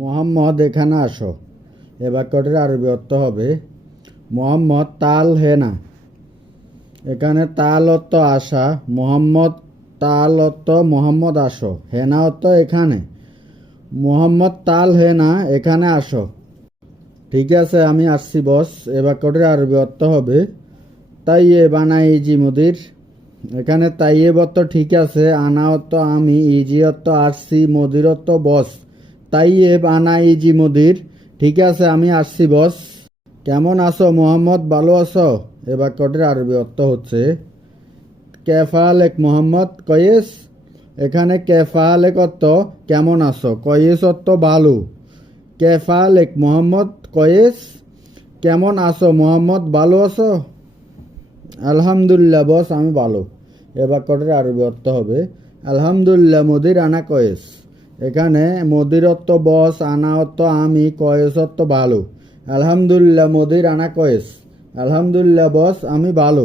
মোহাম্মদ, এখানে আসো। এ বাক্যটির আরবি অর্থ হবে, মোহাম্মদ, তাল হেনা এখানে তাল অর্থ আসা, মোহাম্মদ, তাল অর্থ মোহাম্মদ আসো। হেনা অর্থ এখানে, মোহাম্মদ, তাল হেনা এখানে আসো। ঠিক আছে, আমি আসছি, বস। এ বাক্যটির আরবি অর্থ হবে তাই এ বানাই ইজি মুদির। এখানে তাইয়ে অর্থ ঠিক আছে, আনা অর্থ আমি, ইজি অর্থ আসছি, মদির অর্থ বস। তাইয়ে বানা ইজি মুদির। ঠিক আছে, আমি আসছি, বস। কেমন আছো, মোহাম্মদ? ভালো আছো? এ বাক্যটির আরবি অর্থ হচ্ছে, কেফালেক মোহাম্মদ, কয়েস? এখানে কেফালেক অর্থ, কেমন আছো? কয়েস অর্থ, ভালো। কেফালেক মোহাম্মদ, কয়েস? কেমন আছো, মোহাম্মদ? ভালো আছো? আলহামদুলিল্লাহ, বস, আমি ভালো। এ বাক্যটির আরবি অর্থ হবে, আলহামদুলিল্লাহ, মোদির আনা কয়েস। এখানে মোদির অর্থ বস আনা অর্থ আমি কয়েস অর্থ ভালো আলহামদুলিল্লাহ, মোদির আনা কয়েস। আলহামদুলিল্লাহ বস, আমি ভালো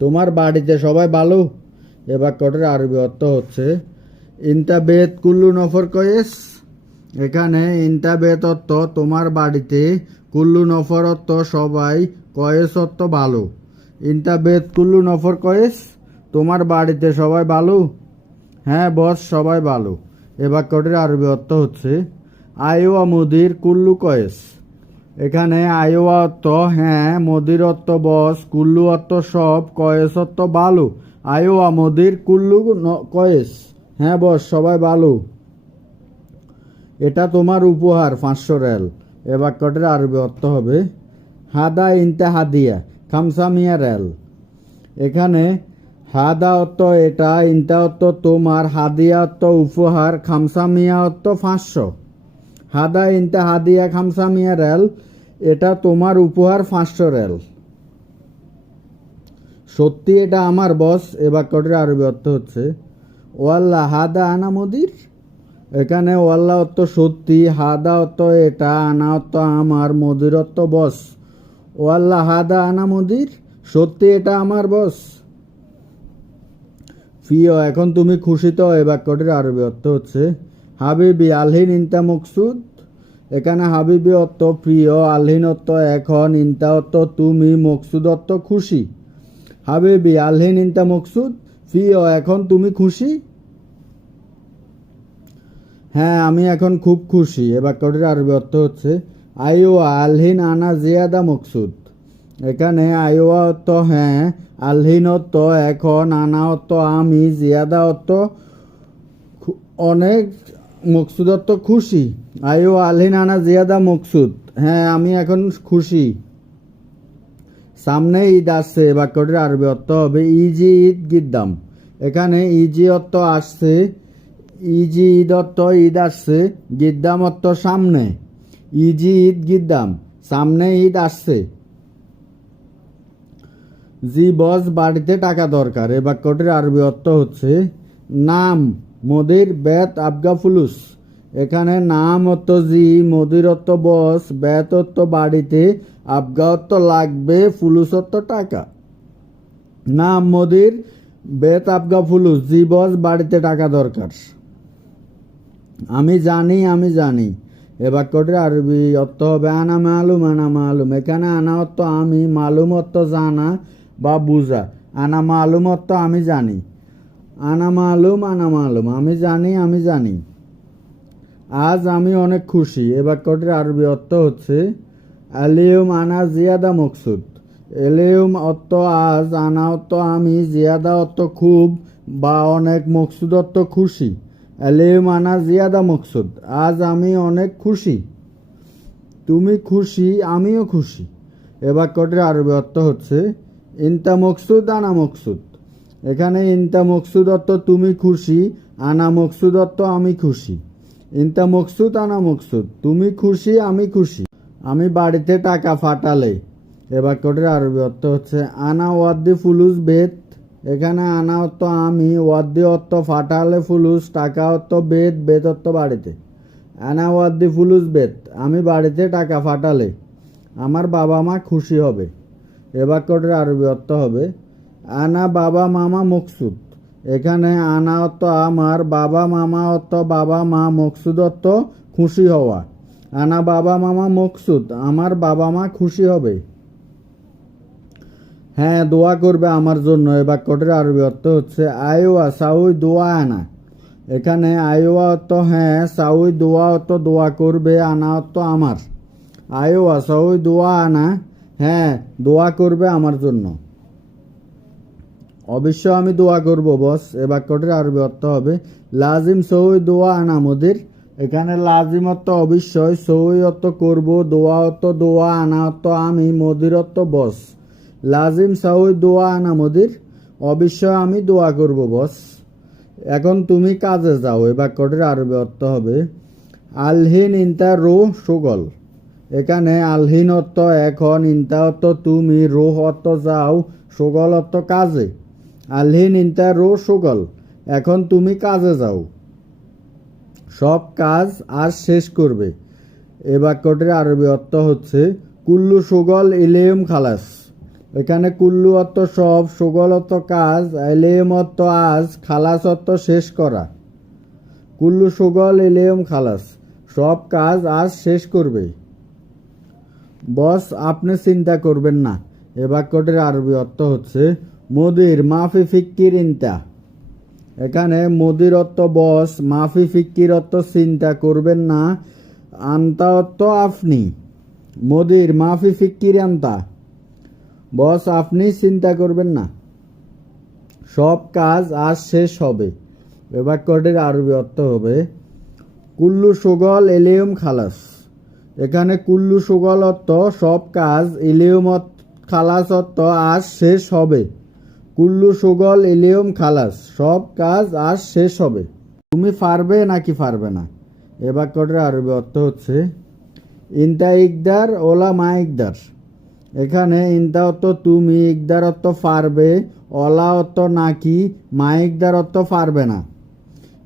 তোমার বাড়িতে সবাই ভালো এ বাক্যটির আরবি অর্থ হচ্ছে, ইনতা বেদ কুল্লু নফর কয়েস? এখানে, ইনতা বেদ অর্থ, তোমার বাড়িতে কুল্লু নফর অর্থ সবাই কয়েস অর্থ ভালো ইনতা বেদ কুল্লু নফর কয়েস? তোমার বাড়িতে সবাই ভালো হ্যাঁ বস, সবাই ভালো এ বাক্যটির আরবি অর্থ হচ্ছে আয়োয়া মুদির কুল্লু কয়েস। এখানে আয়োয়া অর্থ হ্যাঁ মোদির অর্থ বস, কুল্লু অর্থ সব, কয়েস অর্থ ভালো আয়োয়া মোদির কুল্লু কয়েস হ্যাঁ বস, সবাই বালু। এটা তোমার উপহার, পাঁচশো রেল। এ বাক্যটির আরবি অর্থ হবে, হাদা ইনতে হাদিয়া খামসা মিয়া রেল। এখানে হাদা অর্থ এটা ইনতা অর্থ তোমার হাদিয়া অর্থ উপহার খামসা মিয়া অর্থ পাঁচশো। হাদা ইনতে হাদিয়া খামসা মিয়া রেল, এটা তোমার উপহার পাঁচশো রেল। সত্যি এটা আমার বস, এ বাক্যটির আরবি অর্থ হচ্ছে, ওয়াল্লা হাদা আনা মোদির? এখানে ওয়াল্লা অর্থ সত্যি, হাদা অর্থ এটা, আনা অর্থ আমার, মোদির অর্থ বস। ওয়াল্লা হাদা আনা মদির? সত্যি এটা আমার বস। প্রিয়, এখন তুমি খুশি তো? এই বাক্যটির আরবি অর্থ হচ্ছে, হাবিবি আলহিন ইনতা মকসুদ। এখানে হাবিবি অর্থ প্রিয়, আলহিন অর্থ এখন ইন্তা অর্থ তুমি, মকসুদ অর্থ খুশি। হাবিবি আলহিন ইনতা মকসুদ, প্রিয়, এখন তুমি খুশি? হ্যাঁ আমি এখন খুব খুশি। এ বাক্যটির আরবি অর্থ হচ্ছে আইওয়া আলহিন আনা জিয়াদা মকসুদ। এখানে অর্থ হ্যাঁ আলহিন অর্থ এখন আনা অর্থ আমি জিয়াদা অর্থ অনেক মকসুদ অর্থ খুশি। আইও, আলহিন আনা, জিয়াদা মকসুদ। হ্যাঁ আমি এখন খুশি। সামনে ঈদ আসছে বাক্যটির আরবি অর্থ হবে ইজি ঈদ গিদ্দাম। এখানে ইজি অর্থ আসছে, ইজি ঈদ অর্থ ঈদ আসছে, গিদ্দাম অর্থ সামনে। ইজি ঈদ গিদ্দাম, সামনে ঈদ আসছে। জি, বস, বাড়িতে টাকা দরকার। এ বাক্যটির আরবি অর্থ হচ্ছে, নাম, মোদির বেত আবগা ফুলুস। এখানে নাম অর্থ জি, মোদির অর্থ বস, বেত অর্থ বাড়িতে, আবগা অর্থ লাগবে, ফুলুস অর্থ টাকা। নাম, মোদির বেত আবগা ফুলুস। জি, বস, বাড়িতে টাকা দরকার। আমি জানি আমি জানি। এ বাক্যটির আরবি অর্থ হবে, আনা মালুম আনা মালুম। এখানে আনা অর্থ আমি মালুম অর্থ জানা। বা বুঝা। আনা মালুম অর্থ আমি জানি। আনা মালুম আনা মালুম। আমি জানি আমি জানি। আজ আমি অনেক খুশি। এ বাক্যটির আরবি অর্থ হচ্ছে আলিউম আনা জিয়াদা মকসুদ। এলিউম অর্থ আজ, আনা অর্থ আমি, জিয়াদা অর্থ খুব বা অনেক, মকসুদ অর্থ খুশি। আলিউম আনা জিয়াদা মকসুদ। আজ আমি অনেক খুশি। তুমি খুশি, আমিও খুশি। এ বাক্যটির আরবি অর্থ হচ্ছে ইনতা মকসুদ, আনা মকসুদ। এখানে ইনতা মকসুদ অর্থ তুমি খুশি, আনা মকসুদ অর্থ আমি খুশি। ইনতা মকসুদ, আনা মকসুদ, তুমি খুশি, আমি খুশি। আমি বাড়িতে টাকা ফাটালে। এ বাক্যটির আরবি অর্থ হচ্ছে, আনা ওয়াদ্দি ফুলুস বেত এখানে আনা অর্থ আমি, ওয়াদ্দি অর্থ ফাটালে ফুলুস, টাকা অর্থ বেত বেত অর্থ বাড়িতে। আনা ওয়াদ্দি ফুলুস বেত আমি বাড়িতে টাকা ফাটালে। আমার বাবা মা খুশি হবে। এ বাক্যটির আরবি অর্থ হবে, আনা বাবা মামা মকসুদ। এখানে আনা অর্থ আমার, বাবা মামা অর্থ বাবা মা মকসুদ অর্থ খুশি হওয়া। আনা বাবা মামা মকসুদ, আমার বাবা মা খুশি হবে। হ্যাঁ দোয়া করবে আমার জন্য। এ বাক্যটির আরবি অর্থ হচ্ছে, আয়োয়া, সাউই দোয়া আনা। এখানে আয়োয়া অর্থ হ্যাঁ সাউই দোয়া অর্থ দোয়া করবে, আনা অর্থ আমার। আয়োয়া, সাউই দোয়া আনা হ্যাঁ দোয়া করবে আমার জন্য। অবশ্য আমি দোয়া করব, বস। এ বাক্যটির আরবি অর্থ হবে, লাজিম সৌই দোয়া আনা মোদির। এখানে লাজিম অর্থ অবশ্যই, সৌই অর্থ করব, দোয়া অর্থ দোয়া আনা অর্থ আমি, মোদির অর্থ বস। লাজিম সৌই দোয়া আনা মোদির, অবশ্যই আমি দোয়া করব, বস। এখন তুমি কাজে যাও, এ বাক্যটির আরবি অর্থ হবে, আলহিন ইন্তা রো সুগল। এখানে আলহিন অর্থ এখন ইন্তা অর্থ তুমি রোহ অর্থ যাও সুগল অর্থ কাজে। আলহীন ইন্তা রো সুগল, এখন তুমি কাজে যাও। সব কাজ আজ শেষ করবে। এ বাক্যটির আরবি অর্থ হচ্ছে, কুল্লু সুগল ইলেম খালাস। এখানে কুল্লু অর্থ সব, সুগল অর্থ কাজ এলেম অর্থ আজ, খালাস অর্থ শেষ করা। কুল্লু সুগল ইলেম খালাস, সব কাজ আজ শেষ করবে। বস, আপনি চিন্তা করবেন না। এ বাক্যটির আরবি অর্থ হচ্ছে, মোদির মাফি ফিক্কির ইন্তা। এখানে মোদির অর্থ, বস, মাফি ফিক্কির অর্থ চিন্তা করবেন না। আন্তা অর্থ আপনি। মোদির মাফি ফিক্কির আন্তা। বস, আপনি চিন্তা করবেন না। সব কাজ আজ শেষ হবে। এ বাক্যটির আরবি অর্থ হবে, কুল্লু সুগল এলিয়ম খালাস। এখানে কুল্লু সুগল অর্থ, সব কাজ, ইলিয়ম অর্থ- খালাস অর্থ, আজ শেষ হবে। কুল্লু সুগল, ইলিয়ম, খালাস, সব কাজ আজ শেষ হবে। তুমি পারবে নাকি পারবে না? এ বাক্যটির আরবি অর্থ হচ্ছে, ইন্তা ইকদার, ওলা মা ইকদার। এখানে ইন্তা অর্থ, তুমি ইকদার অর্থ পারবে অলা অর্থ নাকি মা ইকদার অর্থ পারবে না?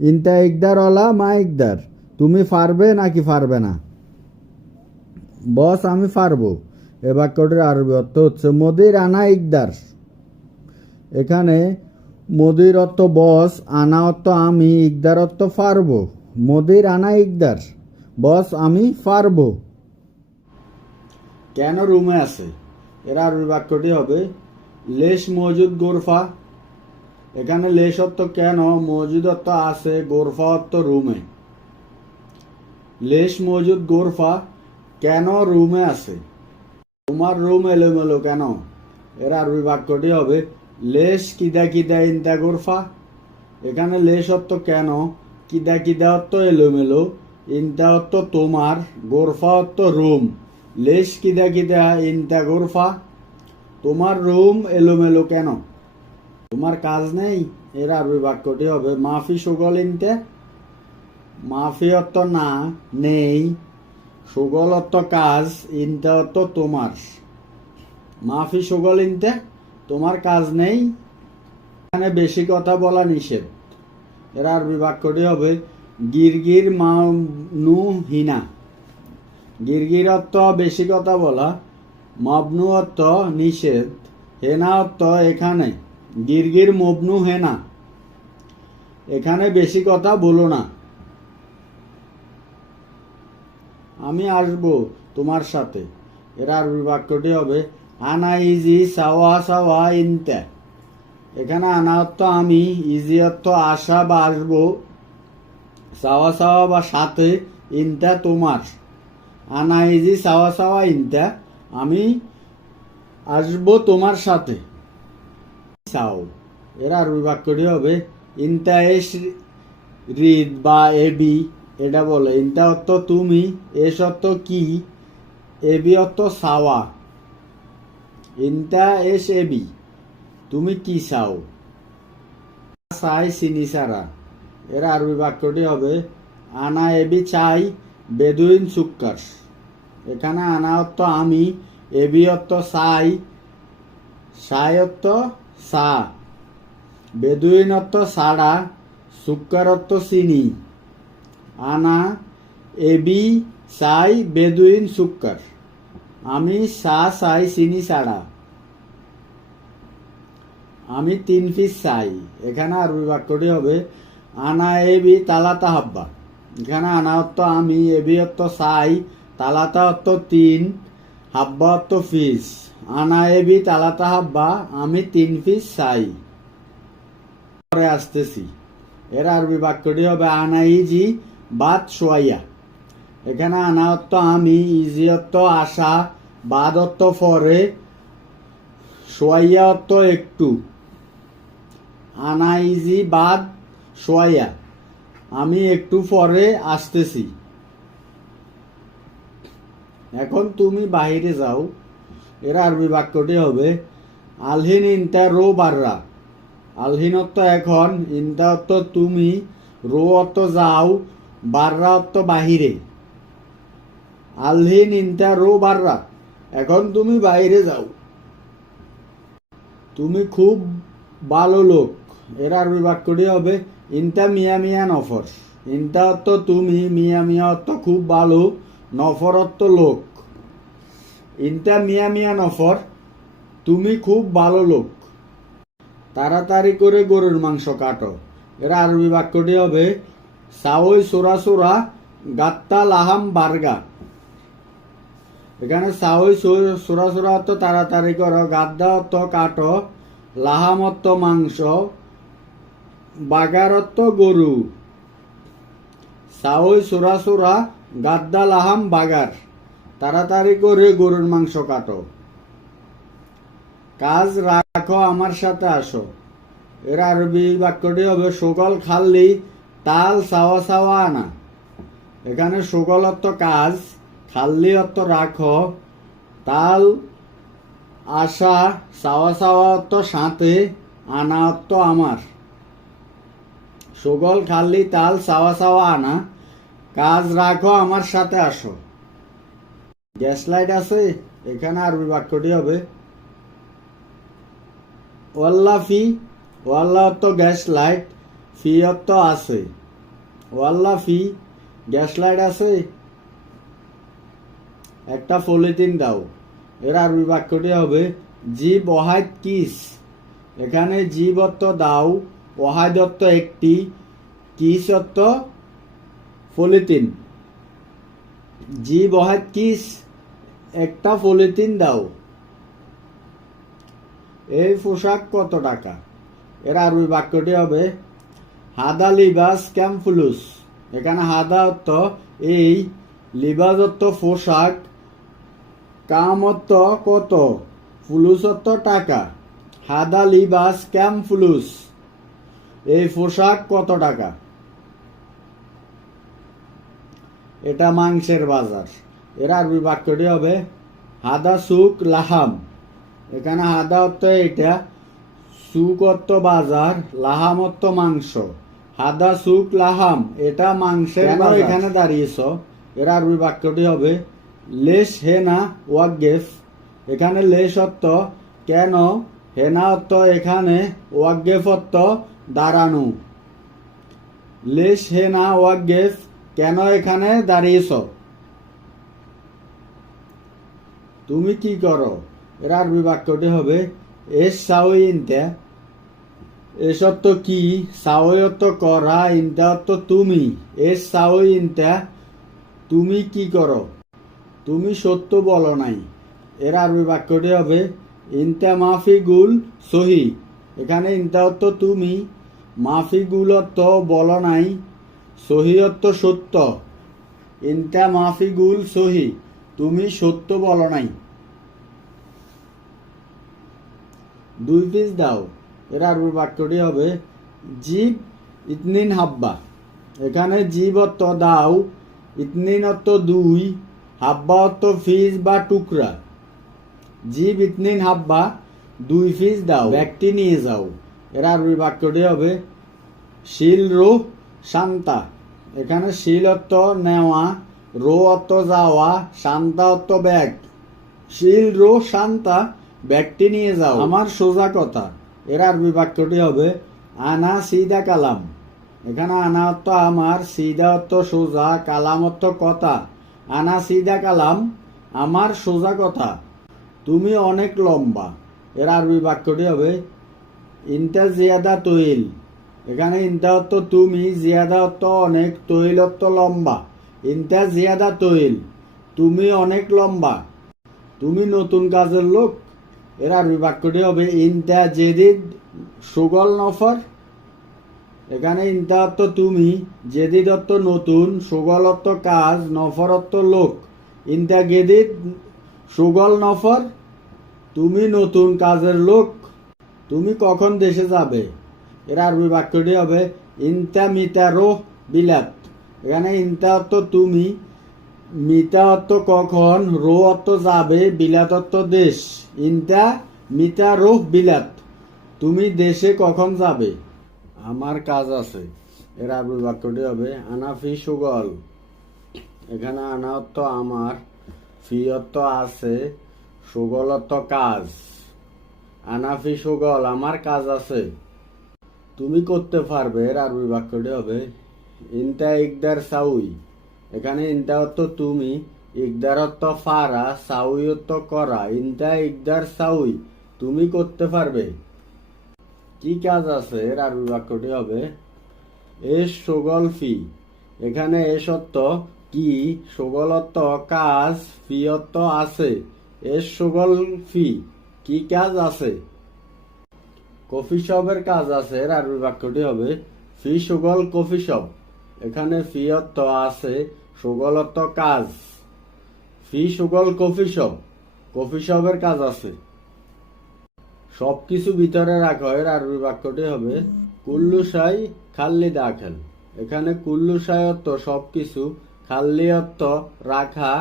ইন্তা ইকদার অলা মা ইকদার। তুমি পারবে নাকি পারবে না? বস, আমি পারব। এ বাক্যটির আরবি অর্থ হচ্ছে, মোদির আনা ইকদার। এখানে মোদির অর্থ বস, আনা অর্থ আমি, ইকদার অর্থ পারব। মোদির আনা ইকদার। বস, আমি পারব। কেন রুমে আছে? এর আরবি বাক্যটি হবে, লেশ মজুদ গোরফা। এখানে লেশ অর্থ কেন, মজুদ অর্থ আছে, গোরফা অর্থ রুমে। লেশ মজুদ গোরফা। কেন রুমে আছে? তোমার রুম এলোমেলো কেন? এর আরবি বাক্যটি হবে। লেশ কিদা কিদা ইন্তা গোরফা। এখানে লেশ অর্থ কেন? কিদা কিদা অর্থ এলোমেলো। ইন্তা অর্থ তোমার, গোরফা অর্থ রুম। লেশ কিদা কিদা ইন্তা গোরফা। তোমার রুম এলোমেলো কেন? তোমার কাজ নেই? এর আরবি বাক্যটি হবে। মাফি সুগল ইনতে। মাফি অর্থ না, নেই। সুগল অর্থ কাজ ইনতে অর্থ তোমার। মাফি সুগল ইনতে, তোমার কাজ নেই। এখানে বেশি কথা বলা নিষেধ। এর আরবি বাক্যটি হবে গিরগির মানু হিনা। গিরগির অর্থ বেশি কথা বলা মবনু অর্থ নিষেধ। হেনা অর্থ এখানে, গিরগির মবনু হেনা। এখানে বেশি কথা বলো না। আমি আসব তোমার সাথে। এর আরবি বাক্যটি হবে, আনা ইজি সাওয়া সাওয়া ইনতে। এখানে আনা অর্থ আমি ইজি অর্থ আসা বা আসব। সাওয়া সাওয়া বা সাথে ইনটা তোমার। আনা ইজি সাওয়া সাওয়া ইনটা আমি আসব তোমার সাথে। সাও। এর আরবি বাক্যটি হবে, ইনতা এস রিদ বা এবি এটা বলে ইনতা অর্থ তুমি এস অর্থ কি এবি অর্থ সাওয়া। ইনতা এস এবি তুমি কি চাও চাই চিনি সারা। এর আরবি বাক্যটি হবে, আনা এবি চাই, বেদুইন সুক্কার এখানে আনা অর্থ আমি এবি অর্থ চাই সাই অর্থ সা। বেদুইন অর্থ সাড়া, সুক্কার অর্থ চিনি আনা এবি সাই, বেদুইন সুক্কার আমি সা, সাই, চিনি ছাড়া। আমি তিন পিস চাই এখানে আরবি বাক্যটি হবে, আনা এবি তালাতা হাব্বা। এখানে আনা অর্থ আমি এবি অর্থ সাই, তালাতা অর্থ তিন, হাব্বা অর্থ ফিস আনা এবি তালাতা হাব্বা, আমি তিন ফিস সাই। পরে আসতেছি। এর আরবি বাক্যটি হবে, আনা ইজি বাদ সোয়াইয়া এখানে আনা অর্থ আমি ইজি অর্থ আশা বাদ অর্থ পরে অর্থ একটু। আনা ইজি, বাদ সোয়াইয়া আমি একটু পরে আসতেছি। এখন তুমি বাহিরে যাও। এর আরবি বাক্যটি হবে, আলহিন ইনতা রো বাররা। আলহিনত্ব এখন ইনতা অর্থ তুমি রো অর্থ যাও বাররা অর্থ বাহিরে। আলহিন ইনতা রো বাররা এখন তুমি বাইরে যাও। তুমি খুব ভালো লোক, এর আরবি বাক্যটি হবে। ইনতা মিয়া মিয়া নফর, ইনতা অর্থ তুমি, মিয়া মিয়া অর্থ খুব ভালো, নফর অর্থ লোক। ইনতা মিয়া মিয়া নফর, তুমি খুব ভালো লোক। তাড়াতাড়ি করে গরুর মাংস কাটো। এর আরবি বাক্যটি হবে সাওই গাত্তা লাহাম বার্গা। এখানে সাওই সোরা সোরা অর্থ তাড়াতাড়ি করো, গাদ্দা অর্থ কাটো, লাহাম অর্থ মাংস বাগারত্ব গরু। সাওই সোরা সোরা গাদ্দা লাহাম বাগার। তাড়াতাড়ি করে গরুর মাংস কাটো। কাজ রাখো, আমার সাথে আসো। এর আরবি বাক্যটি হবে সকল খাল্লি তাল সাওয়া সাওয়া আনা। এখানে সকল অর্থ কাজ খাল্লি অর্থ রাখো। তাল আশা সাওয়া সাওয়া অর্থ সাথে আনা অর্থ আমার। সুগল, খাল্লি, তাল সাওয়া সাওয়া আনা। কাজ রাখো, আমার সাথে আসো। গ্যাস লাইট আছে, এখানে আরবি বাক্যটি হবে। ওয়াল্লা ফি ওয়াল্লা অর্থ গ্যাস লাইট। ফি অর্থ আছে। ওয়াল্লা ফি, গ্যাস লাইট আছে। একটা পলিথিন দাও। এর আরবি বাক্যটি হবে, জীব ওহাইদ কিস। এখানে জীব অর্থ দাও ওহাইদ অর্থ একটি কিস অর্থ পলিথিন। জীব ওহাইদ কিস, একটা পলিথিন দাও। এই পোশাক কত টাকা? এর আরবি বাক্যটি হবে হাদা লিবাস ক্যাম্ফুলুস এখানে হাদা অর্থ এই, লিবাস অর্থ পোশাক, কাম অর্থ কত, ফুলুস অর্থ টাকা। হাদা লিবাস ক্যাম ফুলুস এই পোশাক কত টাকা? এটা মাংসের বাজার। এর আরবি বাক্যটি হবে, হাদা সুক লাহাম। এখানে হাদা অর্থ এটা সুক অর্থ বাজার, লাহাম অর্থ মাংস। হাদা সুক লাহাম এটা মাংসের কেন এখানে দাঁড়িয়েছ? এর আরবি বাক্যটি হবে লেশ হেনা ওয়াগেফ এখানে লেশ অর্থ কেন হেনা অর্থ এখানে ওয়াগেফ অর্থ দাঁড়ানো। লেশ হেনা ওয়াগেফ কেন এখানে দাঁড়িয়েছ? তুমি কি করো? এর আরবি বাক্যটি হবে এস সাউ সাউই ইনতে এস অর্থ কি? অর্থ করা ইনতে অর্থ তুমি। এস সাউই ইনতে তুমি কি করো? তুমি সত্য বলো নাই। এর আরবি বাক্যটি হবে, ইনতা মাফি গুল সহি। এখানে ইনতা তুমি, মাফি গুল অর্থ বলো নাই সহি সত্য। ইনতা মাফি গুল সহি, তুমি সত্য বলো নাই। দুই পিস দাও। এর আরবি বাক্যটি হবে, জীব ইতনিন হাব্বা। এখানে জীব অর্থ দাও, ইতনিন অর্থ দুই, হাব্বা অর্থ ফিজ বা টুকরা। জীব ইতনিন হাব্বা, দুই ফিজ দাও ব্যাগটি নিয়ে যাও। এর আরবি বাক্যটি হবে, শিল রো শান্তা। এখানে শিল অর্থ নেওয়া, রো অর্থ যাওয়া, শান্তা অর্থ ব্যাগ। শিল রো শান্তা ব্যাগটি নিয়ে যাও। আমার সোজা কথা এর আরবি বাক্যটি হবে, আনা সিদা কালাম। এখানে আনা অর্থ আমার, সিদা অর্থ সোজা, কালাম অর্থ কথা। আনা সিদা কালাম, আমার সোজা কথা। তুমি অনেক লম্বা। এর আরবি বাক্যটি হবে ইন্টা জিয়াদা তৈল। এখানে ইনতা অর্থ তুমি, জিয়াদা অর্থ অনেক, তৈল অর্থ লম্বা। ইনতা জিয়াদা তৈল, তুমি অনেক লম্বা। তুমি নতুন কাজের লোক এর আরবি বাক্যটি হবে ইনতা জেদিদ সুগল নফর এখানে ইনতা অর্থ তুমি জেদিদ অর্থ নতুন সুগল অর্থ কাজ নফর অর্থ লোক। ইনতা গেদিদ সুগল নফর তুমি নতুন কাজের লোক। তুমি কখন দেশে যাবে? এর আরবি বাক্যটি হবে ইনতা মিতা রোহ বিলাত এখানে ইনতা অর্থ তুমি মিতা অর্থ কখন রো অর্থ যাবে বিলাত অর্থ দেশ। ইনতা মিতা রোহ বিলাত। তুমি দেশে কখন যাবে? আমার কাজ আছে। এর আরবি বাক্যটি হবে আনাফি সুগল। এখানে আনা অর্থ আমার ফি অর্থ আছে সুগল অর্থ কাজ আনাফি সুগল আমার কাজ আছে। তুমি করতে পারবে এর আরবি বাক্যটি হবে ইনতা ইকদার সাউই এখানে ইনতা অর্থ তুমি ইকদার অর্থ ফারা সাউই অর্থ করা ইনতা ইকদার, সাউই, তুমি করতে পারবে। কি কাজ আছে এর আরবি বাক্যটি হবে? এস সুগল ফি এখানে এস অর্থ কি সুগল অর্থ কাজ ফি অর্থ আছে। এস সুগল ফি কি কাজ আছে? কফি শপের কাজ আছে এর আরবি বাক্যটি হবে, ফি সুগল কফি শপ। এখানে ফি অর্থ আছে, সুগল অর্থ কাজ। ফি সুগল কফি শপ, কফি শপের কাজ আছে। সবকিছু ভিতরে রাখো এর আরবি বাক্যটি হবে, কুল্লু সাই খাল্লি দাখেল। এখানে কুল্লু সাই অর্থ সবকিছু খাল্লি অর্থ রাখা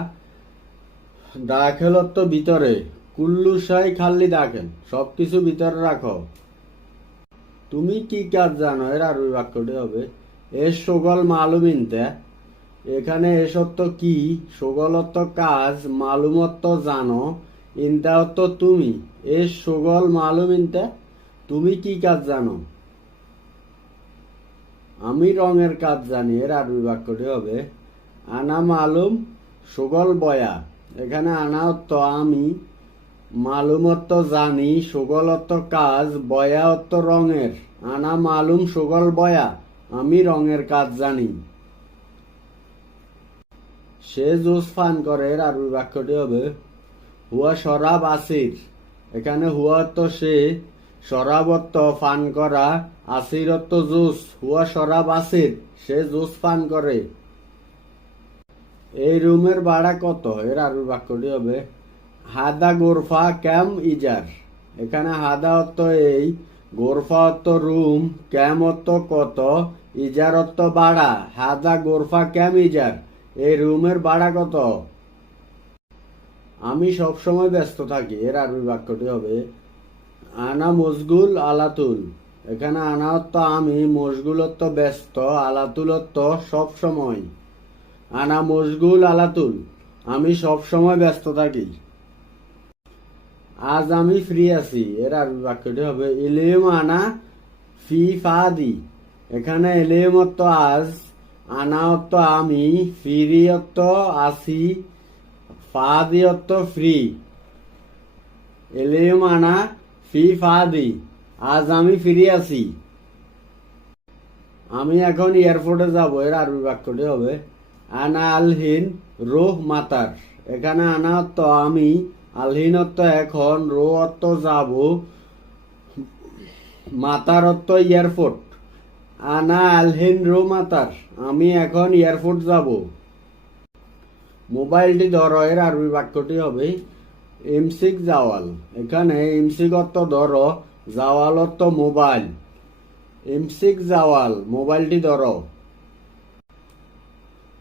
দাখেল অর্থ ভিতরে, কুল্লু সাই খাল্লি দাখেল, সবকিছু ভিতরে রাখো। তুমি কি কাজ জানো? এর আরবি বাক্যটি হবে এর সগল মালুম ইনতে এখানে এ সত্য কি সগল অর্থ কাজ, মালুমত্ব জানো অর্থ তুমি এ সগল মালুমিনতে তুমি কি কাজ জানো? আমি রঙের কাজ জানি, এর আরবি বাক্যটি হবে, আনা মালুম, সুগল বয়া। এখানে আনা অর্থ আমি, মালুমত্ব জানি সুগল অর্থ কাজ বয়া অর্থ রঙের। আনা মালুম, সুগল বয়া। আমি রঙের কাজ জানি। সে জুস ফান করে আরবি বাক্যটি হবে, হুয়া শরাব আসির। এখানে হুয়া অর্থ সে, শরাব অর্থ ফান করা, আসির অর্থ জুস হুয়া শরাব আসির, সে জুস পান করে। এই রুমের ভাড়া কত? এর আরবি বাক্যটি হবে, হাদা গোরফা ক্যাম ইজার। এখানে হাদা অর্থ এই, গোরফা অর্থ রুম, ক্যাম অর্থ কত? ইজার অর্থ ভাড়া হাদা গোরফা ক্যাম ইজার? এই রুমের ভাড়া কত? আমি সব সময় ব্যস্ত থাকি, এর আরবি বাক্যটি হবে, আনা মশগুল আলাতুল। এখানে আনা অর্থ আমি মশগুল অর্থ ব্যস্ত, আলাতুল অর্থ সব সময় আনা মশগুল আলাতুল, আমি সব সময় ব্যস্ত থাকি। আজ আমি ফ্রি আছি, এর আরবি বাক্যটি হবে, ইলিম আনা ফি ফাদি। এখানে এলিম অর্থ আজ আনা অর্থ আমি ফিরি অর্থ আসি ফাদি অর্থ ফ্রি। এলিম আনা, ফি ফাদি, আজ আমি ফিরে আছি। আমি এখন এয়ারপোর্টে যাব, এর আরবি বাক্যটি হবে, আনা আলহিন রোহ মাতার। এখানে আনা অর্থ আমি আলহিন অর্থ এখন রো অর্থ যাব মাতার অর্থ এয়ারপোর্ট। আনা আলহিন রো মাতার, আমি এখন এয়ারপোর্ট যাব। মোবাইলটি ধরো এর আরবি বাক্যটি হবে, এমসিক জাওয়াল। এখানে এমসিক অর্থ ধরো, জাওয়াল অর্থ মোবাইল। এমসিক জাওয়াল, মোবাইলটি ধরো।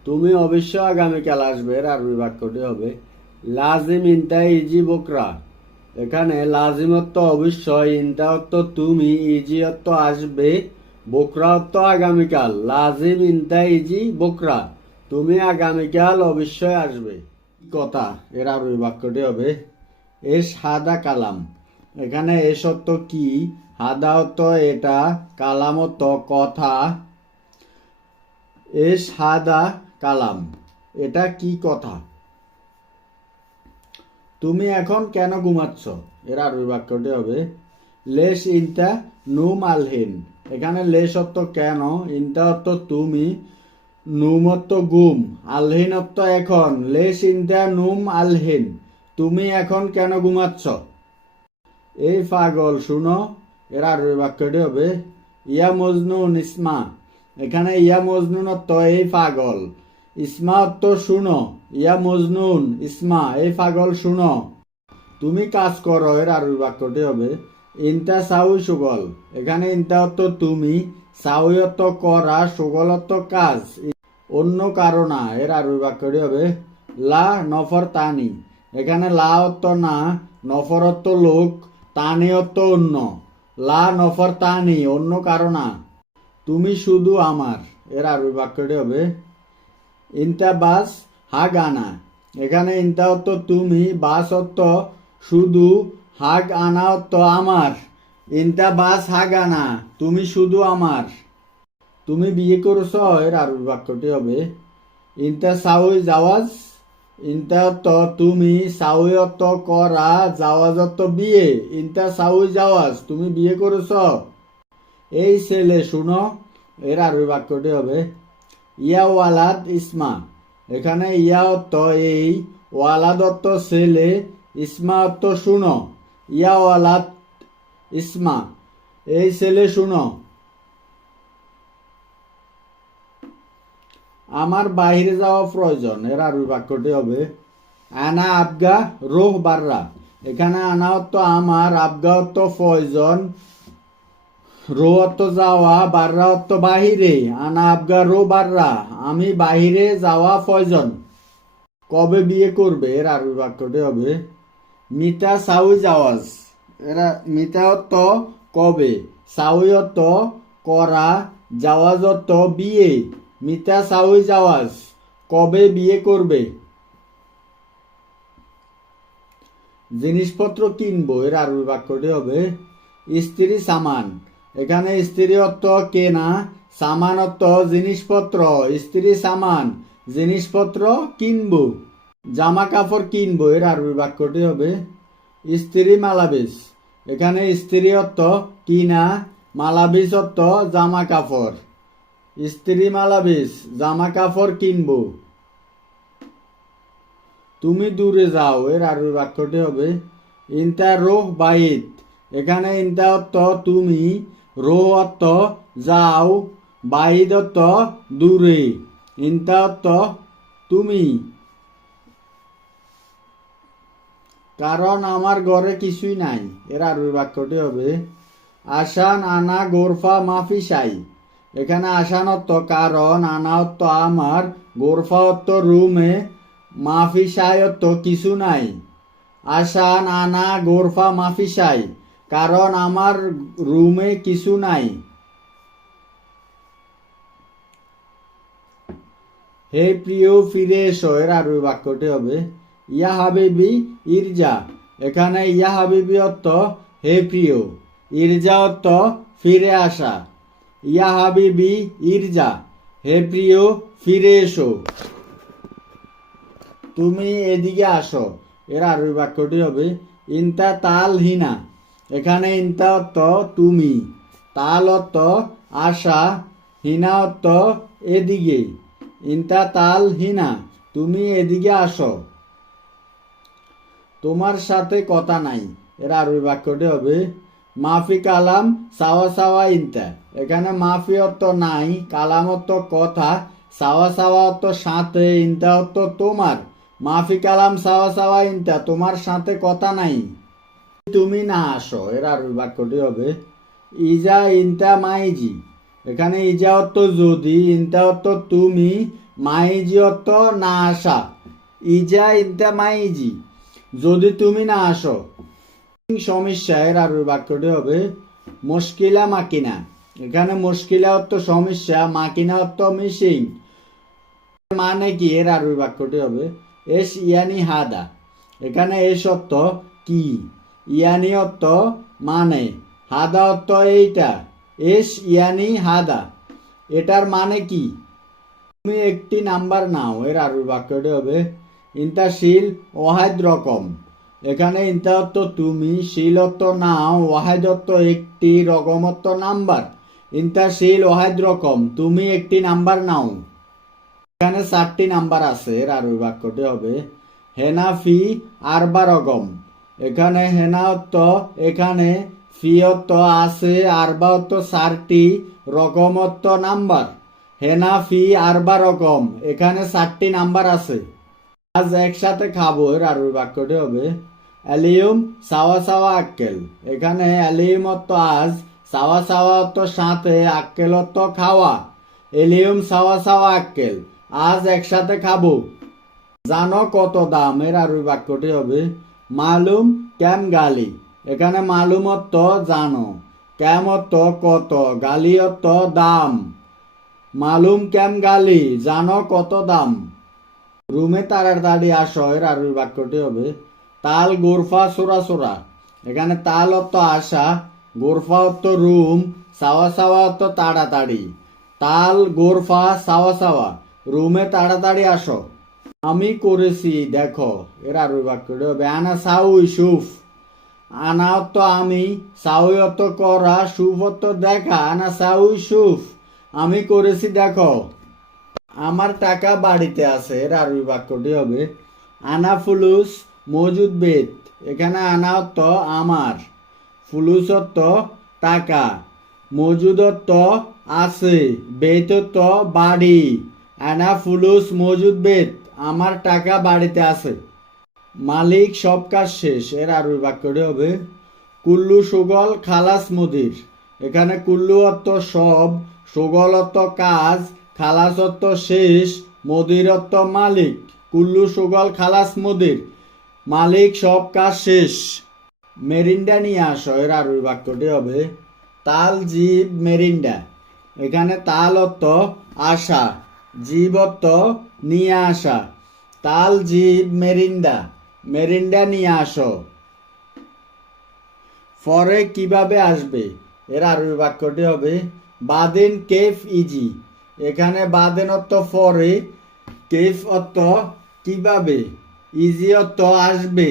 তুমি অবশ্য আগামীকাল আসবে, এর আরবি বাক্যটি হবে, লাজিম ইনতা ইজি বোকরা। এখানে লাজিমত্ব অবশ্যই, ইনতা অর্থ তুমি, ইজি অর্থ আসবে। বকরা তো আগামীকাল। লাজিম ইনতা ইজি বকরা। তুমি আগামীকাল অবশ্যই আসবে। কথা? এর আরবি বাক্যটি হবে, এস হাদা কালাম। এখানে এস অর্থ কি? হাদা অর্থ এটা, কালাম অর্থ কথা। এস হাদা কালাম। এটা কি কথা? তুমি এখন কেন ঘুমাচ্ছ? এর আরবি বাক্যটি হবে লেশ ইনতা নুম আলহিন। এখানে লে সত্য কেন? অর্থ তুমি নুমত্ব গুম আলহীনত্ব এখন। লে চিন্তা নুম আলহীন। তুমি এখন কেন ঘুমাচ্ছ? এই পাগল, শুনো। এর আর বাক্যটি হবে, ইয়া মজনুন, ইসমা। এখানে ইয়া মজনুন অর্থ এই পাগল। ইসমা অর্থ শুনো। ইয়া মজনুন, ইসমা। এই পাগল, শুনো। তুমি কাজ করো, এর আর বাক্যটি হবে ইনতা সাউই সুগল এখানে ইনতা অর্থ তুমি সাউই অর্থ করা সুগল অর্থ কাজ। অন্য কারণা এর আর বাক্যটি হবে লা নফর তানি। এখানে লা অর্থ না, নফর অর্থ লোক, তানি অর্থ অন্য। লা নফর তানি, অন্য কারণা তুমি শুধু আমার, এর আর বাক্যটি হবে ইনতা বাস হা গানা এখানে ইনতা অর্থ তুমি, বাস অর্থ শুধু হাগ আনাও তো আমার। ইনতা বাস হাগ আনা, তুমি শুধু আমার। তুমি বিয়ে করছ, এর আর বাক্যটি হবে, ইনতা সাউই জাওয়াজ, ইনতা তো তুমি অর্থ করা জাওয়াজ অর্থ বিয়ে, ইনতা সাউই জাওয়াজ, তুমি বিয়ে করছ। এই ছেলে, শুনো, এর আর বাক্যটি হবে, ইয়া ওয়ালাদ ইসমা, এখানে ইয়া অর্থ এই, ওয়ালাদ অর্থ ছেলে, ইসমা অর্থ শুনো। ইয়া ওয়ালাদ ইসমা, এই ছেলে শুনো। আমার বাইরে যাওয়া প্রয়োজন, এর আর বাক্যটি হবে, আনা আবগা রোহ বাররা। এখানে আনা অর্থ আমার, আবগা অর্থ প্রয়োজন রো অর্থ যাওয়া, বাররা অর্থ বাহিরে। আনা আবগা রো বাররা, আমি বাহিরে যাওয়া প্রয়োজন। কবে বিয়ে করবে, এর আর বাক্যটি হবে মিতা সাউই জাওয়াজ এরা মিতা অর্থ কবে? অর্থ করা অর্থ বিয়ে। মিতা সাউই জাওয়াজ কবে বিয়ে করবে? জিনিসপত্র কিনবো, এর আর বাক্যটি হবে, স্ত্রী সামান। এখানে স্ত্রী অর্থ কেনা সামান অর্থ জিনিসপত্র। স্ত্রী সামান, জিনিসপত্র কিনবো। জামা কাপড় কিনবো, এর আরবি বাক্যটি হবে। স্ত্রী মালাবিস। এখানে স্ত্রী অর্থ কিনা, মালাবিস অর্থ জামা কাপড় স্ত্রী মালাবিস জামা কাপড় কিনবো। তুমি দূরে যাও, এর আরবি বাক্যটি হবে। ইনতা রোহ বাইত। এখানে ইনতা অর্থ তুমি, রোহ অর্থ যাও বাইদ অর্থ দূরে। ইনতা অর্থ তুমি। কারণ আমার ঘরে কিছুই নাই। এর আরবি বাক্যটি হবে, আসান, আনা, গোরফা, মাফি, সাই। এখানে আসান অর্থ কারণ আনা অর্থ আমার গোরফা অর্থ রুমে, মাফি সাই অর্থ কিছু নাই। আসান, আনা, গোরফা, মাফি, সাই। কারণ আমার রুমে কিছু নাই। হে প্রিয়, ফিরে এসো, এর আরবি বাক্যটি হবে ইয়া হাবিবি, ইরজা। এখানে ইয়া হাবিবি অর্থ, হে প্রিয়। ইরজা অর্থ, ফিরে আসা। ইয়া হাবিবি, ইরজা। হে প্রিয়, ফিরে এসো। তুমি এদিকে আসো। এর আরবি বাক্যটি হবে, ইনতা তাল হিনা। এখানে ইনতা অর্থ, তুমি। তাল অর্থ আশা হিনা অর্থ, এদিকে। ইনতা তাল হিনা। তুমি এদিকে আসো। তোমার সাথে কথা নাই। এর আরবি বাক্যটি হবে, মাফি কালাম সাওয়া সাওয়া ইনতা। এখানে মাফি অর্থ নাই, কালাম অর্থ কথা, সাওয়া সাওয়া অর্থ সাথে, ইনতা অর্থ তোমার। মাফি কালাম সাওয়া সাওয়া ইনতা, তোমার সাথে কথা নাই। তুমি না আসো, এর আরবি বাক্যটি হবে, ইজা ইনতা মাইজি। এখানে ইজা অর্থ যদি, ইনতা অর্থ তুমি, মাইজি অর্থ না আসা। ইজা ইনতা মাইজি। যদি তুমি না আসো সমস্যা এর আরবি বাক্যটি হবে, মুশকিলা মাকিনা। এখানে মুশকিলা অর্থ সমস্যা মাকিনা অর্থ মিসিং মানে কি? এর আরবি বাক্যটি হবে, এস ইয়ানি হাদা। এখানে এস অর্থ কি? ইয়ানি অর্থ মানে। হাদা অর্থ এইটা, এস ইয়ানি হাদা। এটার মানে কি? তুমি একটি নাম্বার নাও। এর আরবি বাক্যটি হবে ইনতা শিল ওয়াহেদ রকম। এখানে ইনতা অর্থ তুমি শিল অর্থ নাও ওয়াহেদ অর্থ একটি রকম অর্থ নাম্বার। ইন্তাশীল ওয়াহিদ রকম, তুমি একটি নাম্বার নাও। এখানে চারটি নাম্বার আছে, এর আর বাক্যটি হবে হেনা হেনাফি আরবা রকম এখানে হেনাত্ত এখানে ফিয়ত্ত আছে আরবাত্ত চারটি রকমত্ব নাম্বার। হেনা হেনাফি আরবা রকম এখানে চারটি নাম্বার আছে। আজ একসাথে খাব, এর আর ওই বাক্যটি হবে অ্যালিউম সাওয়া সাওয়া আক্কেল। এখানে অ্যালিউম অত্ত আজ, সাওয়া সাওয়া অত্ত সাথে, আক্কেল অত্ত খাওয়া। এলিউম সাওয়া সাওয়া আক্কেল। আজ একসাথে খাব। জানো কত দাম, এর আর ওই বাক্যটি হবে, মালুম ক্যাম গালি। এখানে মালুম অর্থ জানো, ক্যাম অর্থ কত, গালি অর্থ দাম। মালুম ক্যাম গালি জানো কত দাম। রুমে তাড়াতাড়ি আসো এর আর ওই বাক্যটি হবে, তাল, গোরফা, সোরা সোরা। এখানে তাল অর্থ আসা গোরফা অর্থ রুম, সাওয়া সাওয়া অর্থ তাড়াতাড়ি। তাল, গোরফা, সাওয়া সাওয়া। রুমে তাড়াতাড়ি আসো। আমি করেছি, দেখো, এর আর ওই বাক্যটি হবে, আনা সাউ ইসুফ আনা অর্থ আমি সাউ অর্থ করা, সুফ অর্থ দেখা, আনা সাউ ইসুফ আমি করেছি, দেখো। আমার টাকা বাড়িতে আছে, এর আরবি বাক্যটি হবে আনা ফুলুস মজুদ বেদ, এখানে আনা অর্থ আমার, ফুলুস অর্থ টাকা, মজুদ অর্থ আছে বেত অর্থ বাড়ি আনা ফুলুস মজুদ বেদ, আমার টাকা বাড়িতে আছে। মালিক সব কাজ শেষ, এর আরবি বাক্যটি হবে, কুল্লু সুগল খালাস মুদির, এখানে কুল্লু অর্থ সব, সুগল অর্থ কাজ খালাস অর্থ শেষ মদির অর্থ মালিক, কুল্লু সুগল খালাস মুদির। মালিক সব কাজ শেষ। মেরিন্ডা নিয়ে আসো, এর আরবি বাক্যটি হবে, তাল জীব মেরিন্ডা। এখানে তাল অর্থ আশা জীব অর্থ নিয়ে আসা। তাল জীব মেরিন্ডা মেরিন্ডা নিয়ে আসো। পরে কীভাবে আসবে? এর আরবি বাক্যটি হবে, বাদিন কেফ ইজি। এখানে বাদেন অর্থ পরে কেফ অর্থ কীভাবে, ইজি অর্থ আসবে।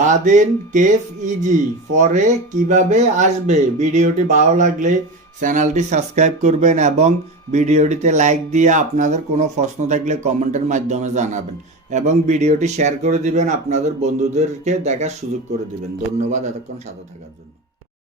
বাদেন কেফ ইজি পরে কীভাবে আসবে। ভিডিওটি ভালো লাগলে চ্যানেলটি সাবস্ক্রাইব করবেন এবং ভিডিওটিতে লাইক দিয়ে আপনাদের কোনো প্রশ্ন থাকলে কমেন্টের মাধ্যমে জানাবেন এবং ভিডিওটি শেয়ার করে দিবেন আপনাদের বন্ধুদেরকে দেখার সুযোগ করে দিবেন। ধন্যবাদ, এতক্ষণ সাথে থাকার জন্য।